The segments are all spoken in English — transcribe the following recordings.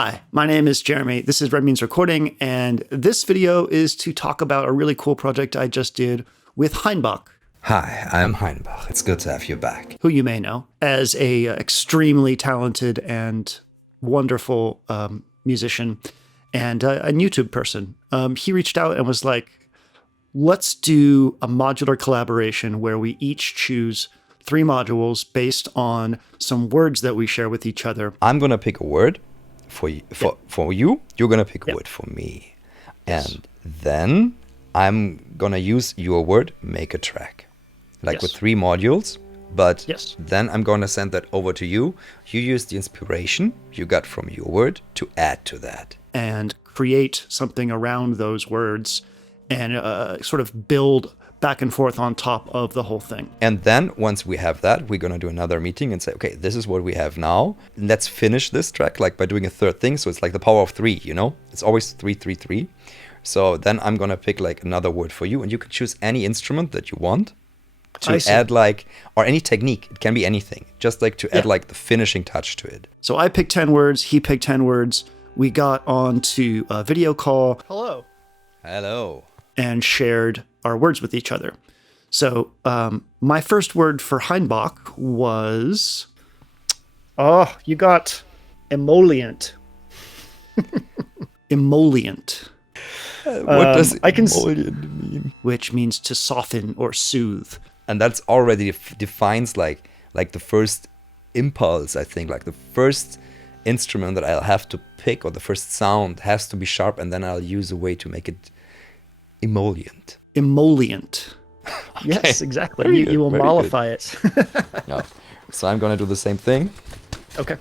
Hi, my name is Jeremy. This is Red Means Recording, and this video is to talk about a really cool project I just did with Hainbach. Hi, I'm Hainbach. It's good to have you back. Who you may know as a extremely talented and wonderful musician and a YouTube person. He reached out and was like, let's do a modular collaboration where we each choose 3 modules based on some words that we share with each other. I'm going to pick a word for you. You're going to pick a word for me. Yes. And then I'm going to use your word, make a track. Like with 3 modules. But then I'm going to send that over to you. You use the inspiration you got from your word to add to that. And create something around those words and sort of build back and forth on top of the whole thing. And then once we have that, we're going to do another meeting and say, okay, this is what we have now. Let's finish this track like by doing a third thing. So it's like the power of 3, you know? It's always 3, 3, 3. So then I'm going to pick like another word for you, and you can choose any instrument that you want to add like, or any technique. It can be anything. Just like to add like the finishing touch to it. So I picked 10 words. He picked 10 words. We got onto a video call. Hello. Hello. And shared our words with each other. So my first word for Hainbach was... Oh, you got emollient. Emollient. What does emollient mean? Which means to soften or soothe. And that's already defines like the first impulse, I think. Like the first instrument that I'll have to pick, or the first sound has to be sharp, and then I'll use a way to make it emollient. Emollient. Okay. Yes, exactly. You will mollify it. Yeah. So I'm going to do the same thing. Okay.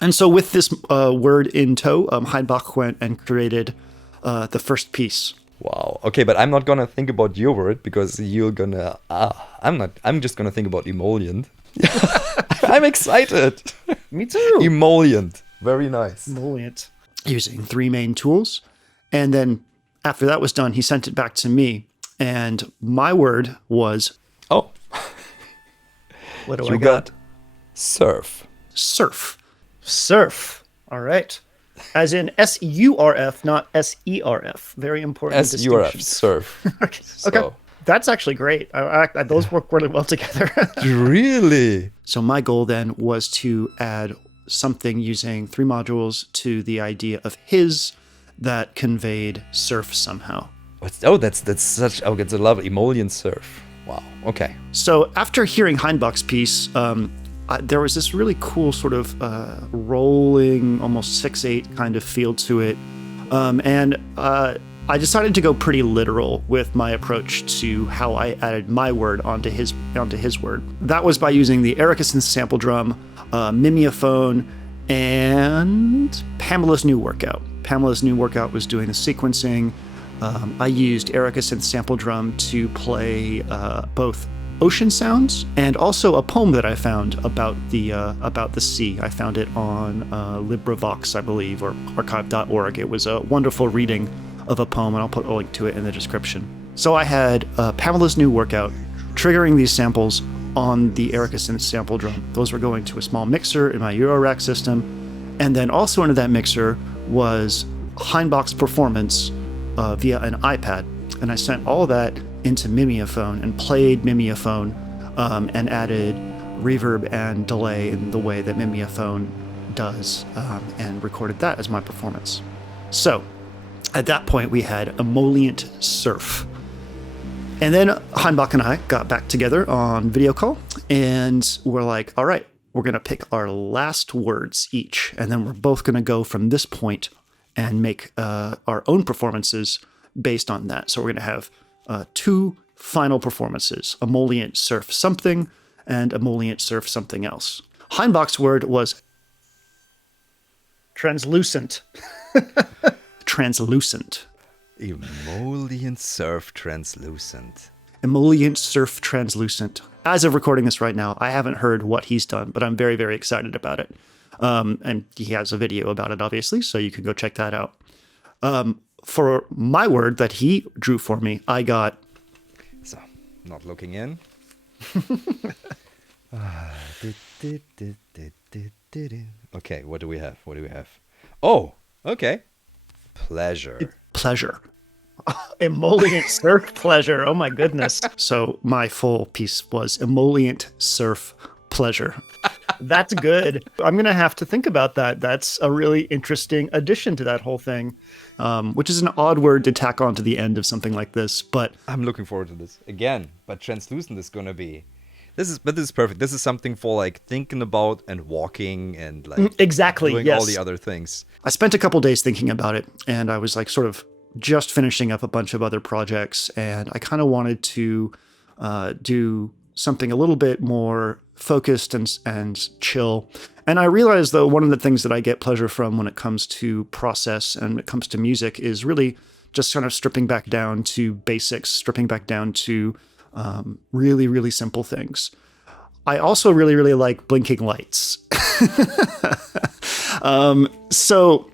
And so with this word in tow, Hainbach went and created the first piece. Wow. Okay, but I'm not going to think about your word because you're going to... I'm just going to think about emollient. I'm excited. Me too. Emollient. Very nice. Emollient. Using 3 main tools. And then after that was done, he sent it back to me. And my word was... Oh. What do you I got? Surf. Surf. Surf. All right. As in S-U-R-F, not S-E-R-F. Very important S-U-R-F. distinction. Surf. Okay. So. Okay. That's actually great. Those work really well together. Really? So my goal then was to add something using 3 modules to the idea of his that conveyed surf somehow. That's such... Oh, it's a lovely emollient surf. Wow. Okay. So after hearing Hainbach's piece, there was this really cool sort of rolling, almost 6/8 kind of feel to it. And I decided to go pretty literal with my approach to how I added my word onto his word. That was by using the Hydrasynth sample drum, Mimeophone, and Pamela's new workout. Pamela's new workout was doing the sequencing. I used Hydrasynth sample drum to play both ocean sounds and also a poem that I found about the sea. I found it on LibriVox, I believe, or archive.org. It was a wonderful reading of a poem, and I'll put a link to it in the description. So I had Pamela's new workout triggering these samples on the Hydrasynth sample drum. Those were going to a small mixer in my Eurorack system, and then also into that mixer was Hainbach's performance via an iPad. And I sent all that into Mimeophone and played Mimeophone and added reverb and delay in the way that Mimeophone does, and recorded that as my performance. So at that point, we had emollient surf. And then Hainbach and I got back together on video call, and we're like, all right, we're going to pick our last words each, and then we're both going to go from this point and make our own performances based on that. So we're going to have 2 final performances, emollient surf something and emollient surf something else. Hainbach's word was translucent. Translucent. Emollient surf translucent. Emollient surf translucent. As of recording this right now, I haven't heard what he's done, but I'm very, very excited about it. And he has a video about it, obviously, so you can go check that out. For my word that he drew for me, I got... So, not looking in. Okay, what do we have? Oh, okay. Pleasure. Pleasure. Emollient surf pleasure. Oh my goodness. So my full piece was emollient surf pleasure. That's good. I'm going to have to think about that. That's a really interesting addition to that whole thing. Which is an odd word to tack on to the end of something like this, but I'm looking forward to this again. But translucent is gonna be. This is perfect. This is something for like thinking about and walking and like Exactly. doing Yes. all the other things. I spent a couple days thinking about it, and I was like sort of just finishing up a bunch of other projects, and I kind of wanted to do something a little bit more focused and chill. And I realized, though, one of the things that I get pleasure from when it comes to process and when it comes to music is really just kind of stripping back down to basics, stripping back down to really, really simple things. I also really, really like blinking lights. So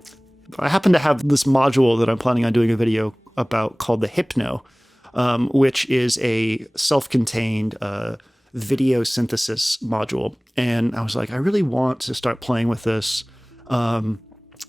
I happen to have this module that I'm planning on doing a video about called the Hypno, which is a self-contained video synthesis module. And I was like, I really want to start playing with this. And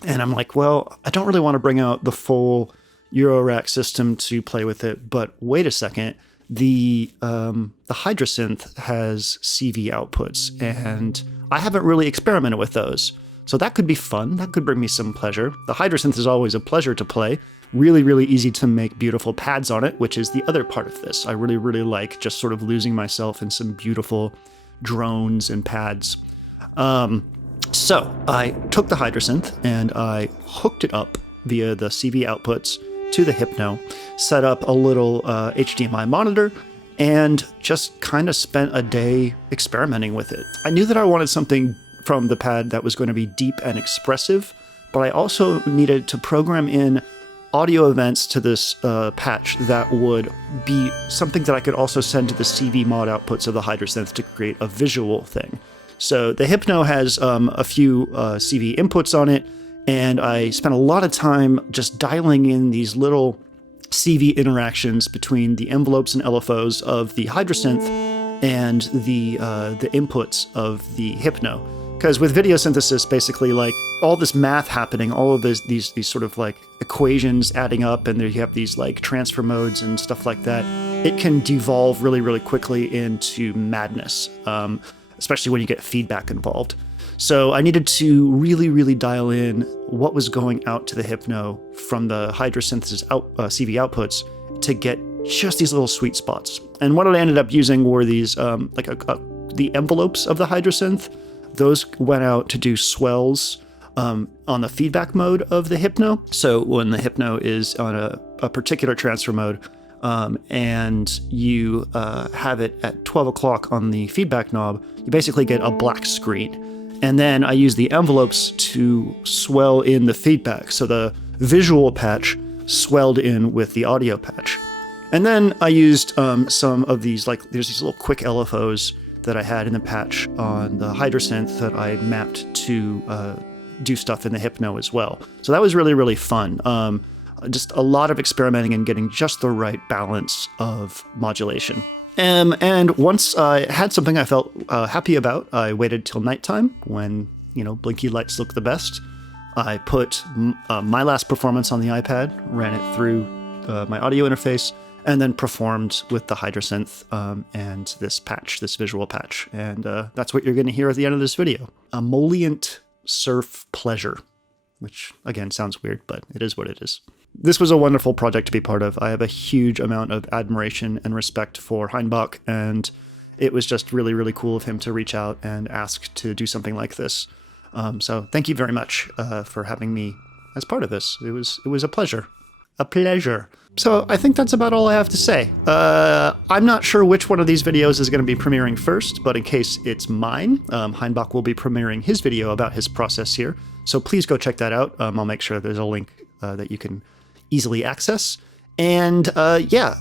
I'm like, well, I don't really want to bring out the full Eurorack system to play with it. But wait a second. The Hydrasynth has CV outputs, and I haven't really experimented with those. So that could be fun. That could bring me some pleasure. The Hydrasynth is always a pleasure to play. Really, really easy to make beautiful pads on it, which is the other part of this. I really, really like just sort of losing myself in some beautiful drones and pads. So I took the Hydrasynth and I hooked it up via the CV outputs to the Hypno, set up a little HDMI monitor, and just kind of spent a day experimenting with it. I knew that I wanted something from the pad that was going to be deep and expressive, but I also needed to program in audio events to this patch that would be something that I could also send to the CV mod outputs of the Hydrasynth to create a visual thing. So the Hypno has a few CV inputs on it, and I spent a lot of time just dialing in these little CV interactions between the envelopes and LFOs of the Hydrasynth and the inputs of the Hypno. Because with video synthesis, basically, like all this math happening, all of these sort of like equations adding up, and there you have these like transfer modes and stuff like that. It can devolve really, really quickly into madness, especially when you get feedback involved. So I needed to really, really dial in what was going out to the Hypno from the Hydrasynth's CV outputs to get just these little sweet spots. And what I ended up using were these the envelopes of the Hydrasynth. Those went out to do swells on the feedback mode of the Hypno. So when the Hypno is on a particular transfer mode and you have it at 12 o'clock on the feedback knob, you basically get a black screen. And then I use the envelopes to swell in the feedback. So the visual patch swelled in with the audio patch. And then I used some of these, like there's these little quick LFOs that I had in the patch on the Hydrasynth that I mapped to do stuff in the Hypno as well. So that was really, really fun. Just a lot of experimenting and getting just the right balance of modulation. And once I had something I felt happy about, I waited till nighttime when, blinky lights look the best. I put my last performance on the iPad, ran it through my audio interface, and then performed with the Hydrasynth and this patch, this visual patch. And that's what you're going to hear at the end of this video. Emollient surf pleasure, which again sounds weird, but it is what it is. This was a wonderful project to be part of. I have a huge amount of admiration and respect for Hainbach, and it was just really, really cool of him to reach out and ask to do something like this. So thank you very much for having me as part of this. It was a pleasure. A pleasure. So I think that's about all I have to say. I'm not sure which one of these videos is going to be premiering first, but in case it's mine, Hainbach will be premiering his video about his process here. So please go check that out. I'll make sure there's a link that you can easily access. And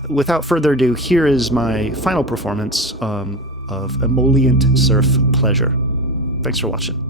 without further ado, here is my final performance of Emollient Surf Pleasure. Thanks for watching.